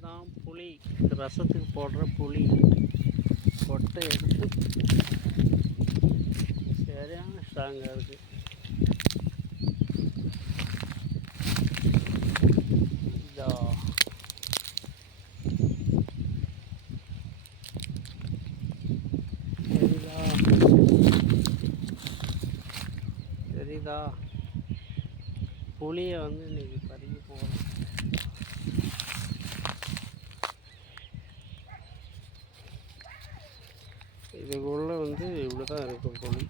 இதுதான் புளி, ரசத்துக்கு போடுற புளி கொட்டை எடுத்து சரியான ஸ்ட்ராங்காக இருக்குது. இதா தெரியுதா புளியை வந்து இன்னைக்கு பறிக்க போகிறோம். இதுக்குள்ளே வந்து இவ்வளோ தான் இருக்கும் புளி.